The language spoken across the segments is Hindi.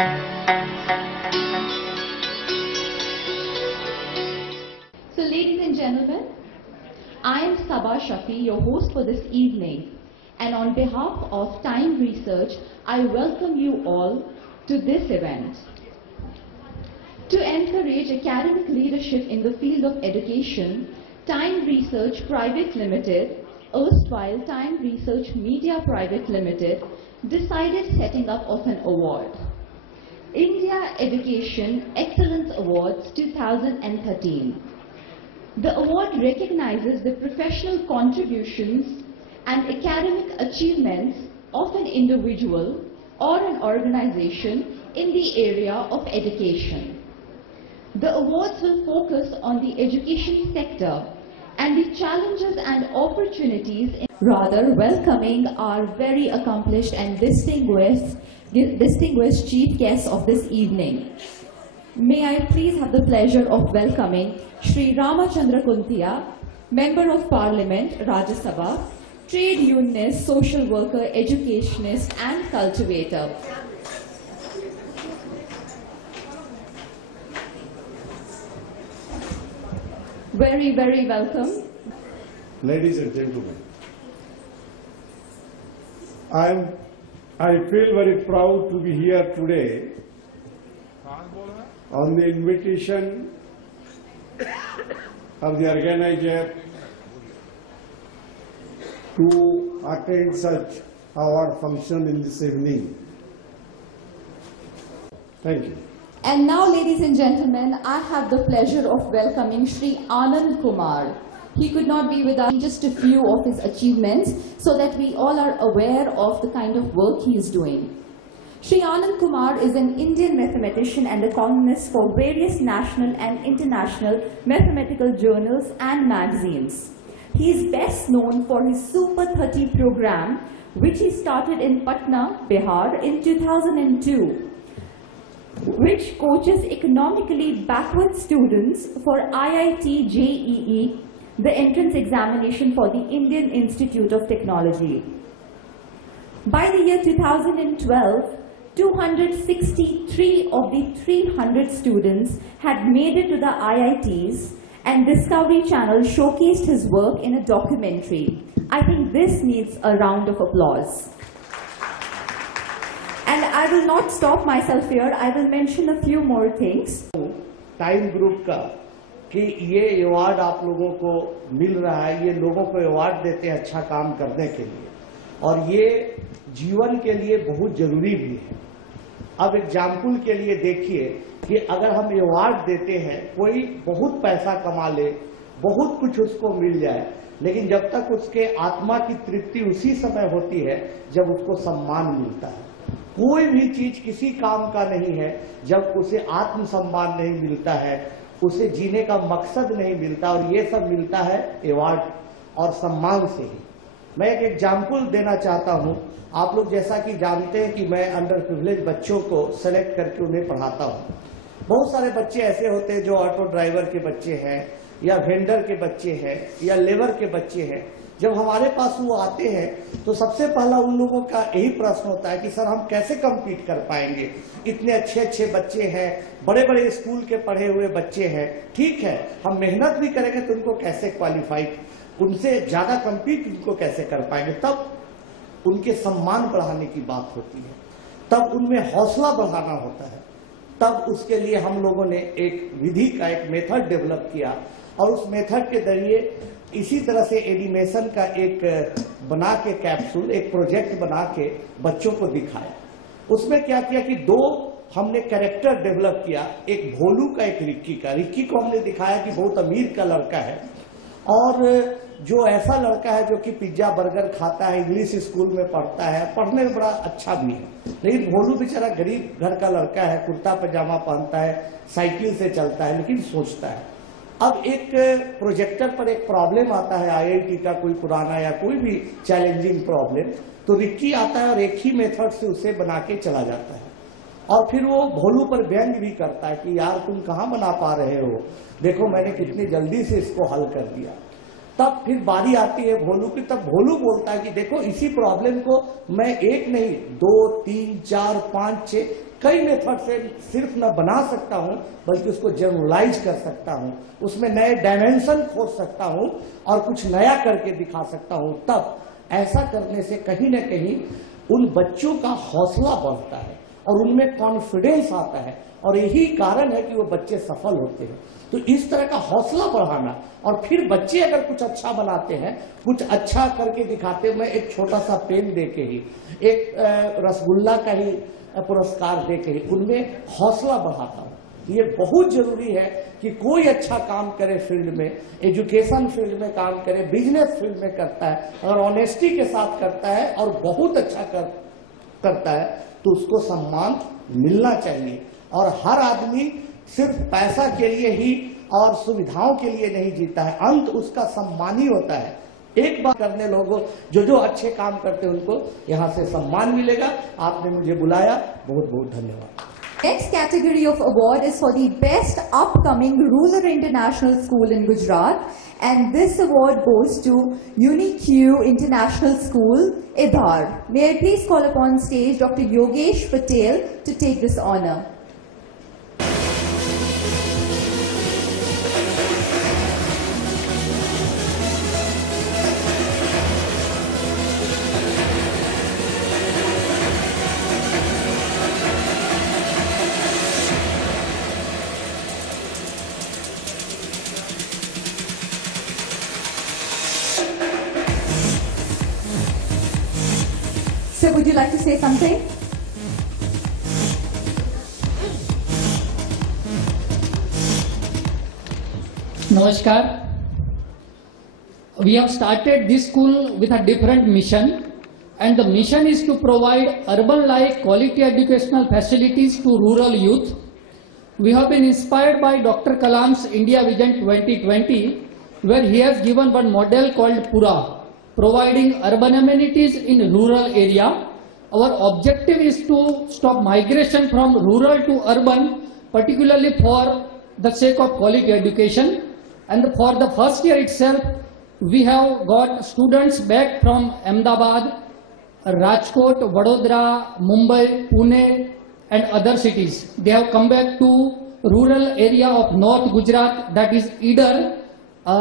So ladies and gentlemen, I am Sabah Shafi, your host for this evening, and on behalf of Time Research, I welcome you all to this event. To encourage academic leadership in the field of education, Time Research Private Limited, erstwhile Time Research Media Private Limited, decided setting up of an award. India Education Excellence Awards 2013. The award recognizes the professional contributions and academic achievements of an individual or an organization in the area of education. The awards will focus on the education sector and the challenges and opportunities in welcoming our very accomplished and distinguished chief guest of this evening. May I please have the pleasure of welcoming Shri Ramachandra Kuntia, Member of Parliament, Rajya Sabha, trade unionist, social worker, educationist and cultivator. Very, very welcome. Ladies and gentlemen, I feel very proud to be here today on the invitation of the organizer to attend such award function in this evening. Thank you. And now, ladies and gentlemen, I have the pleasure of welcoming Shri Anand Kumar. He could not be with us, just a few of his achievements, so that we all are aware of the kind of work he is doing. Shri Anand Kumar is an Indian mathematician and a columnist for various national and international mathematical journals and magazines. He is best known for his Super 30 program, which he started in Patna, Bihar in 2002. Which coaches economically backward students for IIT JEE, the entrance examination for the Indian Institute of Technology. By the year 2012, 263 of the 300 students had made it to the IITs, and Discovery Channel showcased his work in a documentary. I think this needs a round of applause. And I will not stop myself here. I will mention a few more things. Time group का कि ये अवार्ड आप लोगों को मिल रहा है, ये लोगों को अवार्ड देते हैं अच्छा काम करने के लिए, और ये जीवन के लिए बहुत जरूरी भी है। अब एग्जाम्पल के लिए देखिए कि अगर हम अवार्ड देते हैं, कोई बहुत पैसा कमा ले, बहुत कुछ उसको मिल जाए, लेकिन जब तक उसके आत्मा की तृप्ति उसी समय होती है जब उसको सम्मान मिलता है। कोई भी चीज किसी काम का नहीं है जब उसे आत्म सम्मान नहीं मिलता है, उसे जीने का मकसद नहीं मिलता, और ये सब मिलता है अवार्ड और सम्मान से ही। मैं एक एग्जाम्पल देना चाहता हूं। आप लोग जैसा कि जानते हैं कि मैं अंडर प्रिविलेज बच्चों को सेलेक्ट करके उन्हें पढ़ाता हूं। बहुत सारे बच्चे ऐसे होते हैं जो ऑटो ड्राइवर के बच्चे हैं, या वेंडर के बच्चे हैं, या लेबर के बच्चे हैं। जब हमारे पास वो आते हैं तो सबसे पहला उन लोगों का यही प्रश्न होता है कि सर हम कैसे कम्पीट कर पाएंगे, इतने अच्छे अच्छे बच्चे हैं, बड़े बड़े स्कूल के पढ़े हुए बच्चे हैं, ठीक है हम मेहनत भी करेंगे तो उनको कैसे क्वालिफाई, उनसे ज्यादा कम्पीट उनको कैसे कर पाएंगे। तब उनके सम्मान बढ़ाने की बात होती है, तब उनमें हौसला बढ़ाना होता है। तब उसके लिए हम लोगों ने एक विधि का एक मेथड डेवलप किया, और उस मेथड के जरिए इसी तरह से एनिमेशन का एक बना के कैप्सूल, एक प्रोजेक्ट बना के बच्चों को दिखाया। उसमें क्या किया कि दो हमने कैरेक्टर डेवलप किया, एक भोलू का, एक रिक्की का। रिक्की को हमने दिखाया कि बहुत अमीर का लड़का है, और जो ऐसा लड़का है जो कि पिज्जा बर्गर खाता है, इंग्लिश स्कूल में पढ़ता है, पढ़ने में बड़ा अच्छा भी है, लेकिन भोलू बेचारा गरीब घर का लड़का है, कुर्ता पजामा पहनता है, साइकिल से चलता है, लेकिन सोचता है। अब एक प्रोजेक्टर पर एक प्रॉब्लम आता है, आईआईटी का कोई पुराना या कोई भी चैलेंजिंग प्रॉब्लम, तो रिक्की आता है और एक ही मेथड से उसे बना के चला जाता है, और फिर वो भोलू पर व्यंग भी करता है कि यार तुम कहाँ बना पा रहे हो, देखो मैंने कितनी जल्दी से इसको हल कर दिया। तब फिर बारी आती है भोलू की, तब भोलू बोलता है कि देखो इसी प्रॉब्लम को मैं एक नहीं 2, 3, 4, 5, 6 कई मेथड से सिर्फ न बना सकता हूं बल्कि उसको जनरलाइज कर सकता हूं, उसमें नए डायमेंशन खोज सकता हूं और कुछ नया करके दिखा सकता हूं। तब ऐसा करने से कहीं न कहीं उन बच्चों का हौसला बढ़ता है और उनमें कॉन्फिडेंस आता है और यही कारण है कि वो बच्चे सफल होते हैं। तो इस तरह का हौसला बढ़ाना और फिर बच्चे अगर कुछ अच्छा बनाते हैं, कुछ अच्छा करके दिखाते हैं, मैं एक छोटा सा पेन दे के ही, एक रसगुल्ला का ही पुरस्कार दे के ही उनमें हौसला बढ़ाता हूं। ये बहुत जरूरी है कि कोई अच्छा काम करे फील्ड में, एजुकेशन फील्ड में काम करे, बिजनेस फील्ड में करता है, अगर ऑनेस्टी के साथ करता है और बहुत अच्छा करता है तो उसको सम्मान मिलना चाहिए। और हर आदमी सिर्फ पैसा के लिए ही और सुविधाओं के लिए नहीं जीता है, अंत उसका सम्मान ही होता है। एक बार करने लोगों जो अच्छे काम करते हैं उनको यहाँ से सम्मान मिलेगा। आपने मुझे बुलाया, बहुत बहुत धन्यवाद। Next category of award is for the best upcoming rural international school in Gujarat, and this award goes to UniQ International School, Idhar. May I please call upon stage Dr. Yogesh Patel to take this honor. Sir, would you like to say something? Namaskar. We have started this school with a different mission, and the mission is to provide urban-like quality educational facilities to rural youth. We have been inspired by Dr. Kalam's India Vision 2020, where he has given one model called Pura, providing urban amenities in rural area. Our objective is to stop migration from rural to urban, particularly for the sake of quality education. And for the first year itself, we have got students back from Ahmedabad, Rajkot, Vadodara, Mumbai, Pune and other cities. They have come back to rural area of North Gujarat, that is Idar,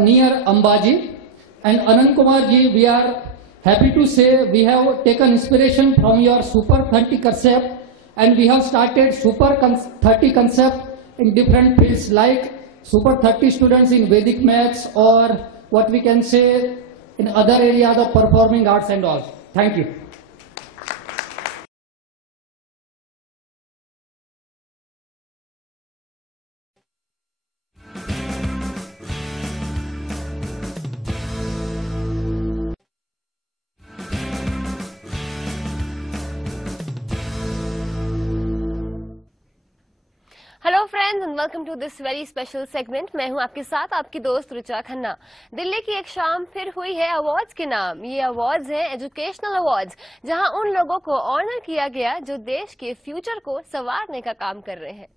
near Ambaji. And Anand Kumar ji, we are happy to say we have taken inspiration from your Super 30 concept, and we have started Super 30 concept in different fields like Super 30 students in Vedic maths, or what we can say in other areas of performing arts and all. Thank you. Hello friends and welcome to this very special segment. मैं हूं आपके साथ आपकी दोस्त रुचा खन्ना। दिल्ली की एक शाम फिर हुई है अवार्ड्स के नाम। ये अवार्ड्स हैं एजुकेशनल अवार्ड्स, जहां उन लोगों को ऑनर किया गया जो देश के फ्यूचर को संवारने का काम कर रहे हैं।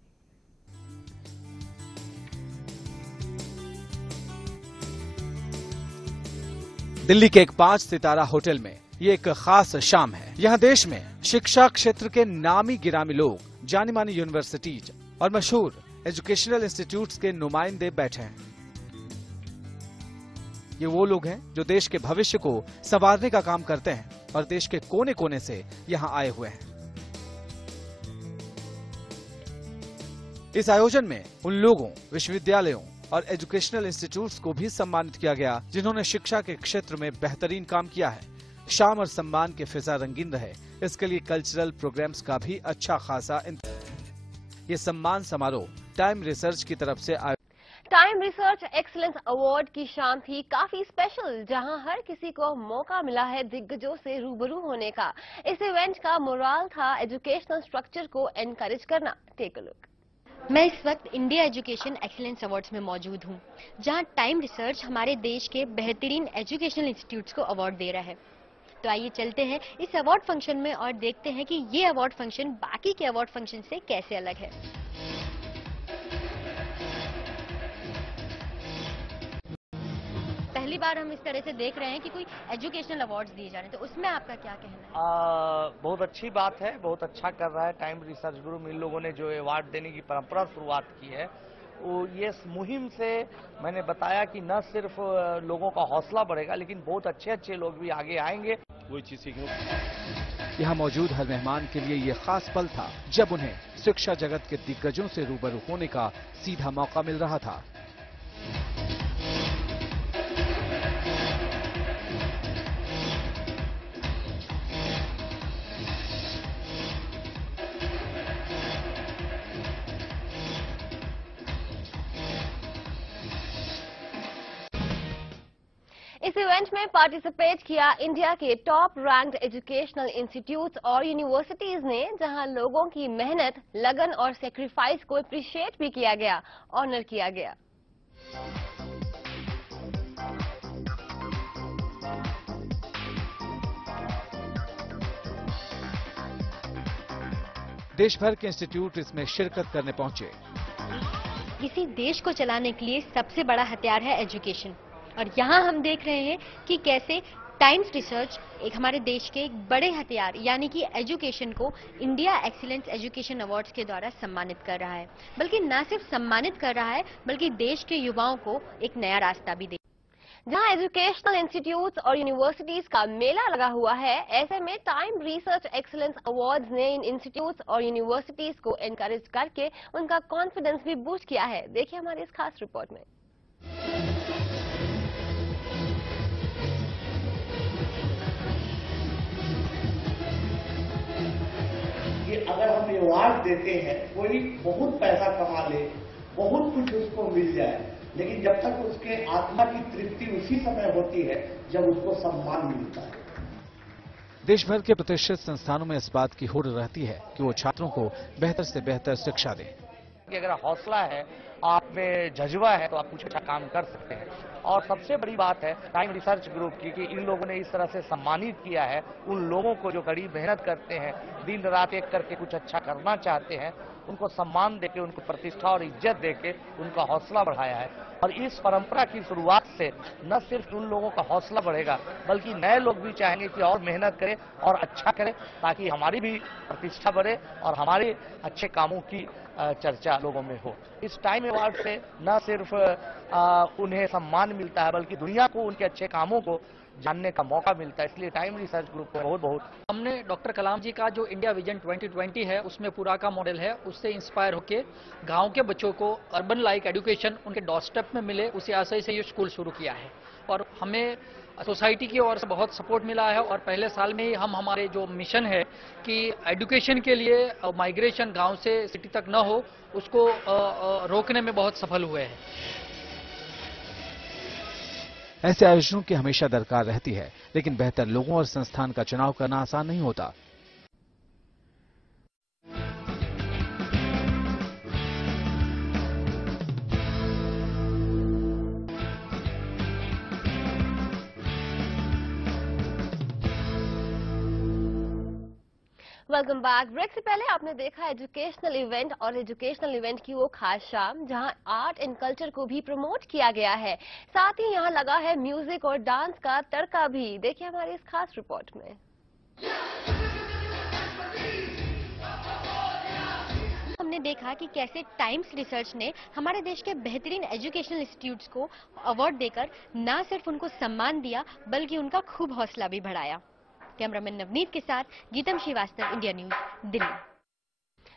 दिल्ली के एक 5 सितारा होटल में ये एक खास शाम है। यहाँ देश में शिक्षा क्षेत्र के नामी गिरामी लोग, जानी मानी यूनिवर्सिटीज और मशहूर एजुकेशनल इंस्टीट्यूट्स के नुमाइंदे बैठे हैं। ये वो लोग हैं जो देश के भविष्य को संवारने का काम करते हैं और देश के कोने कोने से यहाँ आए हुए हैं। इस आयोजन में उन लोगों, विश्वविद्यालयों और एजुकेशनल इंस्टीट्यूट्स को भी सम्मानित किया गया जिन्होंने शिक्षा के क्षेत्र में बेहतरीन काम किया है। शाम और सम्मान के फिजा रंगीन रहे, इसके लिए कल्चरल प्रोग्राम्स का भी अच्छा खासा ये सम्मान समारोह टाइम रिसर्च की तरफ से टाइम रिसर्च एक्सीलेंस अवार्ड की शाम थी काफी स्पेशल, जहां हर किसी को मौका मिला है दिग्गजों से रूबरू होने का। इस इवेंट का मोराल था एजुकेशनल स्ट्रक्चर को एनकरेज करना। Take a look. मैं इस वक्त इंडिया एजुकेशन एक्सीलेंस अवार्ड्स में मौजूद हूं, जहां टाइम रिसर्च हमारे देश के बेहतरीन एजुकेशनल इंस्टीट्यूट्स को अवार्ड दे रहा है। तो आइए चलते हैं इस अवार्ड फंक्शन में और देखते हैं कि ये अवार्ड फंक्शन बाकी के अवार्ड फंक्शन से कैसे अलग है। पहली बार हम इस तरह से देख रहे हैं कि कोई एजुकेशनल अवार्ड्स दिए जा रहे हैं, तो उसमें आपका क्या कहना है? बहुत अच्छी बात है, बहुत अच्छा कर रहा है टाइम रिसर्च ग्रुप। इन लोगों ने जो अवार्ड देने की परंपरा शुरुआत की है, वो ये मुहिम से मैंने बताया कि न सिर्फ लोगों का हौसला बढ़ेगा, लेकिन बहुत अच्छे अच्छे लोग भी आगे आएंगे। वही चीज सीखने यहाँ मौजूद हर मेहमान के लिए ये खास पल था जब उन्हें शिक्षा जगत के दिग्गजों से रूबरू होने का सीधा मौका मिल रहा था। इस इवेंट में पार्टिसिपेट किया इंडिया के टॉप रैंक्ड एजुकेशनल इंस्टीट्यूट्स और यूनिवर्सिटीज ने, जहां लोगों की मेहनत, लगन और सेक्रीफाइस को अप्रिशिएट भी किया गया, ऑनर किया गया। देश भर के इंस्टीट्यूट इसमें शिरकत करने पहुंचे। किसी देश को चलाने के लिए सबसे बड़ा हथियार है एजुकेशन, और यहाँ हम देख रहे हैं कि कैसे टाइम्स रिसर्च एक हमारे देश के एक बड़े हथियार यानी कि एजुकेशन को इंडिया एक्सीलेंस एजुकेशन अवार्ड्स के द्वारा सम्मानित कर रहा है। बल्कि न सिर्फ सम्मानित कर रहा है, बल्कि देश के युवाओं को एक नया रास्ता भी दे। जहां एजुकेशनल इंस्टीट्यूट्स और यूनिवर्सिटीज का मेला लगा हुआ है, ऐसे में टाइम रिसर्च एक्सीलेंस अवार्ड्स ने इन इंस्टीट्यूट्स और यूनिवर्सिटीज को एनकरेज करके उनका कॉन्फिडेंस भी बूस्ट किया है। देखिए हमारी इस खास रिपोर्ट में। अगर हम अवार्ड देते हैं, कोई बहुत पैसा कमा ले, बहुत कुछ उसको मिल जाए, लेकिन जब तक उसके आत्मा की तृप्ति उसी समय होती है जब उसको सम्मान मिलता है। देश भर के प्रतिष्ठित संस्थानों में इस बात की होड़ रहती है कि वो छात्रों को बेहतर से बेहतर शिक्षा दें। कि अगर हौसला है, आप में जज्बा है, तो आप कुछ अच्छा काम कर सकते हैं। और सबसे बड़ी बात है टाइम रिसर्च ग्रुप की कि इन लोगों ने इस तरह से सम्मानित किया है उन लोगों को जो कड़ी मेहनत करते हैं, दिन रात एक करके कुछ अच्छा करना चाहते हैं, उनको सम्मान देके, उनको प्रतिष्ठा और इज्जत देके उनका हौसला बढ़ाया है। और इस परंपरा की शुरुआत से न सिर्फ उन लोगों का हौसला बढ़ेगा, बल्कि नए लोग भी चाहेंगे कि और मेहनत करें और अच्छा करें, ताकि हमारी भी प्रतिष्ठा बढ़े और हमारे अच्छे कामों की चर्चा लोगों में हो। इस टाइम अवार्ड से न सिर्फ उन्हें सम्मान मिलता है, बल्कि दुनिया को उनके अच्छे कामों को जानने का मौका मिलता है। इसलिए टाइम रिसर्च ग्रुप को बहुत बहुत। हमने डॉक्टर कलाम जी का जो इंडिया विजन 2020 है, उसमें पूरा का मॉडल है, उससे इंस्पायर होके गांव के बच्चों को अर्बन लाइक एजुकेशन उनके डोरस्टेप में मिले, उसी आशय से ये स्कूल शुरू किया है। और हमें सोसाइटी की ओर से बहुत सपोर्ट मिला है, और पहले साल में ही हम हमारे जो मिशन है कि एजुकेशन के लिए माइग्रेशन गांव से सिटी तक न हो, उसको रोकने में बहुत सफल हुए हैं। ऐसे आयोजनों की हमेशा दरकार रहती है, लेकिन बेहतर लोगों और संस्थान का चुनाव करना आसान नहीं होता। Welcome back. ब्रेक से पहले आपने देखा एजुकेशनल इवेंट और एजुकेशनल इवेंट की वो खास शाम जहां आर्ट एंड कल्चर को भी प्रमोट किया गया है, साथ ही यहां लगा है म्यूजिक और डांस का तड़का भी। देखिए हमारी इस खास रिपोर्ट में। हमने देखा कि कैसे टाइम्स रिसर्च ने हमारे देश के बेहतरीन एजुकेशनल इंस्टीट्यूट्स को अवार्ड देकर न सिर्फ उनको सम्मान दिया, बल्कि उनका खूब हौसला भी बढ़ाया। कैमरामैन नवनीत के साथ गीतम श्रीवास्तव, इंडिया न्यूज, दिल्ली।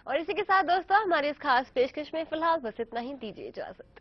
और इसी के साथ दोस्तों हमारी इस खास पेशकश में फिलहाल बस इतना ही। दीजिए इजाजत।